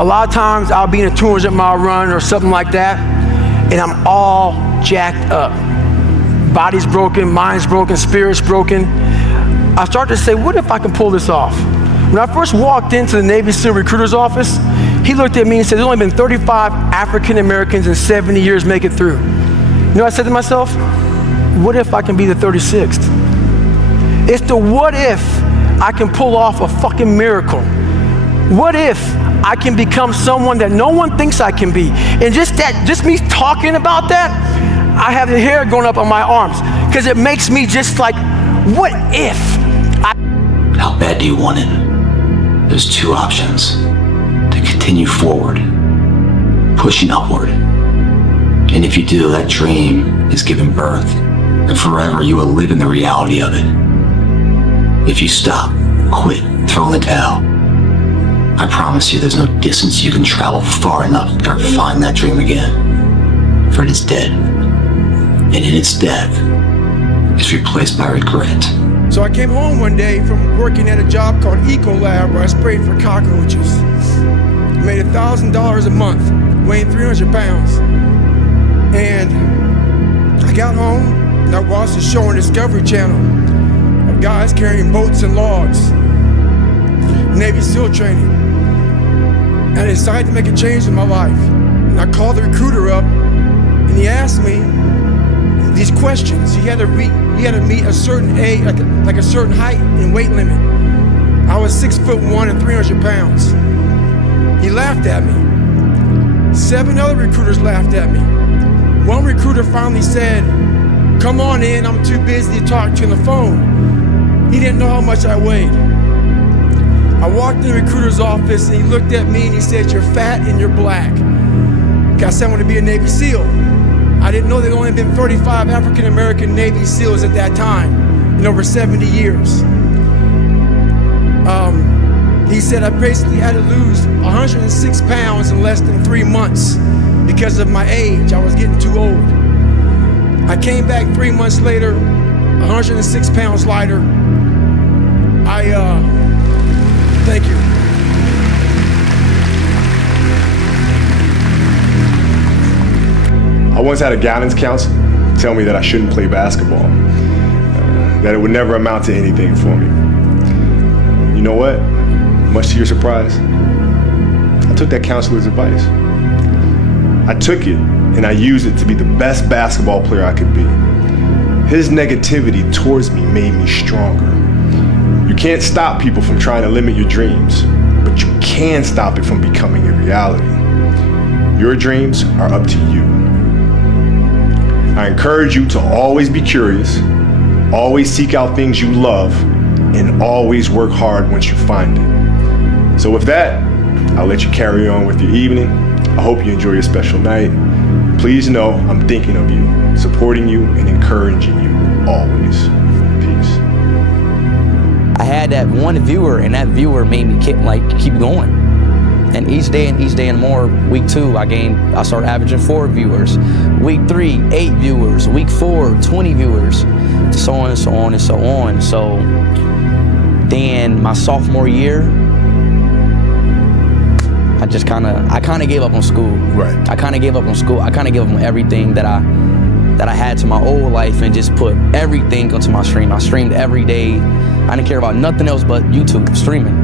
A lot of times I'll be in a 200-mile run or something like that, and I'm all jacked up. Body's broken, mind's broken, spirit's broken. I start to say, what if I can pull this off? When I first walked into the Navy SEAL recruiter's office, he looked at me and said, there's only been 35 African Americans in 70 years make it through. You know what I said to myself? What if I can be the 36th? It's the what if I can pull off a fucking miracle. What if I can become someone that no one thinks I can be? And just me talking about that, I have the hair going up on my arms because it makes me just like, what if? How bad do you want it? There's two options. To continue forward, pushing upward. And if you do, that dream is given birth, and forever you will live in the reality of it. If you stop, quit, throw in the towel, I promise you there's no distance you can travel far enough to ever find that dream again. For it is dead. And in its death, it's replaced by regret. So I came home one day from working at a job called Ecolab where I sprayed for cockroaches. Made $1,000 a month, weighing 300 pounds. And I got home and I watched a show on Discovery Channel of guys carrying boats and logs, Navy SEAL training. And I decided to make a change in my life. And I called the recruiter up and he asked me these questions. He had to meet a certain age, like a certain height and weight limit. I was 6'1" and 300 pounds. He laughed at me. 7 other recruiters laughed at me. One recruiter finally said, come on in, I'm too busy to talk to you on the phone. He didn't know how much I weighed. I walked in the recruiter's office and he looked at me and he said, you're fat and you're black. I said I want to be a Navy SEAL. I didn't know there had only been 35 African American Navy SEALs at that time in over 70 years. He said I basically had to lose 106 pounds in less than 3 months because of my age. I was getting too old. I came back 3 months later, 106 pounds lighter. Thank you. I once had a guidance counselor tell me that I shouldn't play basketball, that it would never amount to anything for me. You know what? Much to your surprise, I took that counselor's advice. I took it and I used it to be the best basketball player I could be. His negativity towards me made me stronger. You can't stop people from trying to limit your dreams, but you can stop it from becoming a reality. Your dreams are up to you. I encourage you to always be curious, always seek out things you love, and always work hard once you find it. So with that, I'll let you carry on with your evening. I hope you enjoy your special night. Please know I'm thinking of you, supporting you, and encouraging you always. Peace. I had that one viewer, and that viewer made me keep going. And each day and more, week 2, I started averaging 4 viewers. Week 3, 8 viewers. Week 4, 20 viewers. So on and so on and so on. So then my sophomore year, I kind of gave up on school. Right. I kind of gave up on school. I kind of gave up on everything that I had to my old life and just put everything onto my stream. I streamed every day. I didn't care about nothing else but YouTube streaming.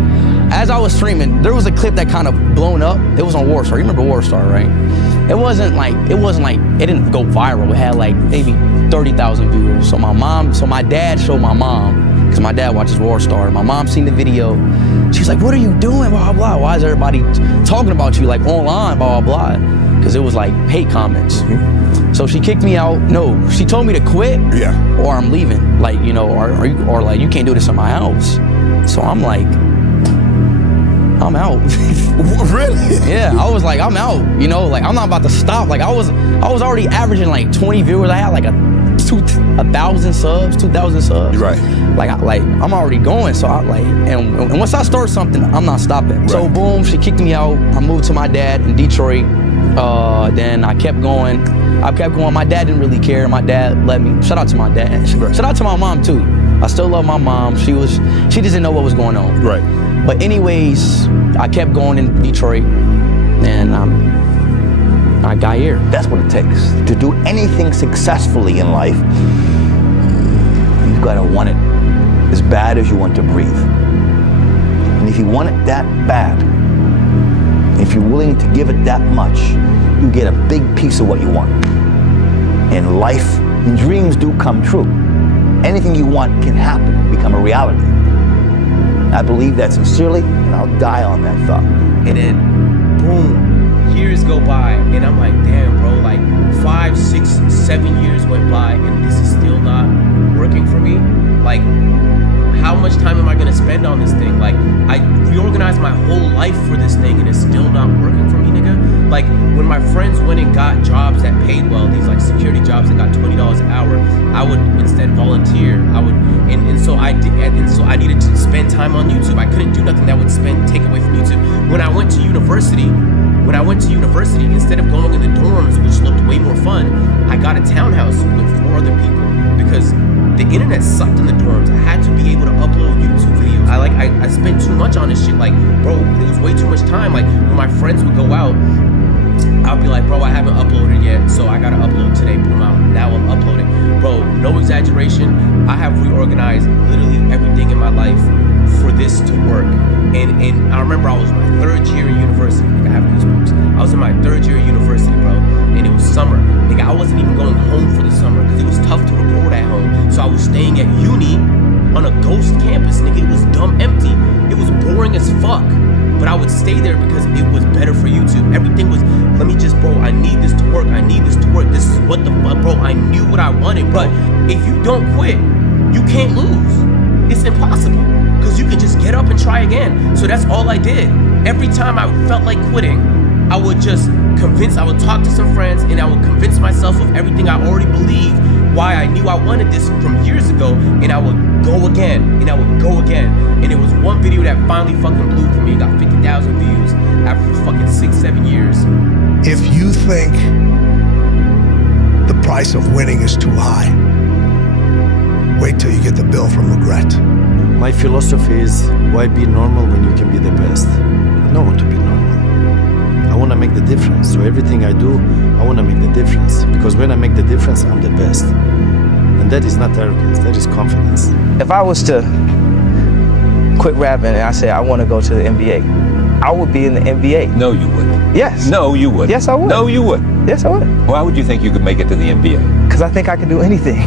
As I was streaming, there was a clip that kind of blown up. It was on Warstar. You remember Warstar, right? It didn't go viral. It had like maybe 30,000 viewers. So my dad showed my mom, because my dad watches Warstar. My mom seen the video. She's like, what are you doing, blah, blah, blah. Why is everybody talking about you like online, blah, blah, blah. Because it was like hate comments. Mm-hmm. So she kicked me out. No, she told me to quit or I'm leaving. Like, you know, or like, you can't do this in my house. So I'm like, I'm out. Really? Yeah, I was like, I'm out. You know, like I'm not about to stop. Like I was already averaging like 20 viewers. I had like 1,000 subs, 2,000 subs. Right. Like I'm already going. So I like, and once I start something, I'm not stopping. Right. So boom, she kicked me out. I moved to my dad in Detroit. Then I kept going. My dad didn't really care. My dad let me. Shout out to my dad. Right. Shout out to my mom too. I still love my mom. She just didn't know what was going on. Right. But anyways, I kept going in Detroit, and I got here. That's what it takes. To do anything successfully in life, you've got to want it as bad as you want to breathe. And if you want it that bad, if you're willing to give it that much, you get a big piece of what you want. In life, dreams do come true. Anything you want can happen and become a reality. I believe that sincerely, and I'll die on that thought. And then, boom, years go by, and I'm like, damn, bro, like 5, 6, 7 years went by, and this is still not working for me. Like, how much time am I gonna spend on this thing? Like, I reorganized my whole life for this thing, and it's still not working for me, nigga. Like, when my friends went and got jobs that paid well, these like security jobs that got $20 an hour, I would instead volunteer. So I needed to spend time on YouTube. I couldn't do nothing that would take away from YouTube. When I went to university, instead of going in the dorms, which looked way more fun, I got a townhouse with 4 other people because the internet sucked in the dorms. I had to be able to upload YouTube videos. I spent too much on this shit. Like, bro, it was way too much time. Like, when my friends would go out, I'll be like, bro, I haven't uploaded yet, so I gotta upload today. Boom, now I'm uploading. Bro, no exaggeration, I have reorganized literally everything in my life for this to work. And I remember I was in my 3rd year in university. Nigga, I have goosebumps. I was in my 3rd year in university, bro, and it was summer. Nigga, I wasn't even going home for the summer because it was tough to record at home. So I was staying at uni on a ghost campus, nigga. It was dumb empty. It was boring as fuck. But I would stay there because it was better for YouTube. Everything was, bro, I need this to work. I need this to work. This is what the fuck, bro. I knew what I wanted. But if you don't quit, you can't lose. It's impossible because you can just get up and try again. So that's all I did. Every time I felt like quitting, I would talk to some friends and I would convince myself of everything I already believed, why I knew I wanted this from years ago, and I would go again, and I would go again. And it was one video that finally fucking blew for me. It got 50,000 views after fucking 6-7 years. If you think the price of winning is too high, wait till you get the bill from regret. My philosophy is, why be normal when you can be the best? I don't want to be normal. I want to make the difference. So everything I do, I want to make the difference. Because when I make the difference, I'm the best. And that is not arrogance, that is confidence. If I was to quit rapping and I said I want to go to the NBA, I would be in the NBA. No, you wouldn't. Yes. No, you wouldn't. Yes, I would. No, you wouldn't. Yes, I would. Why would you think you could make it to the NBA? Because I think I can do anything.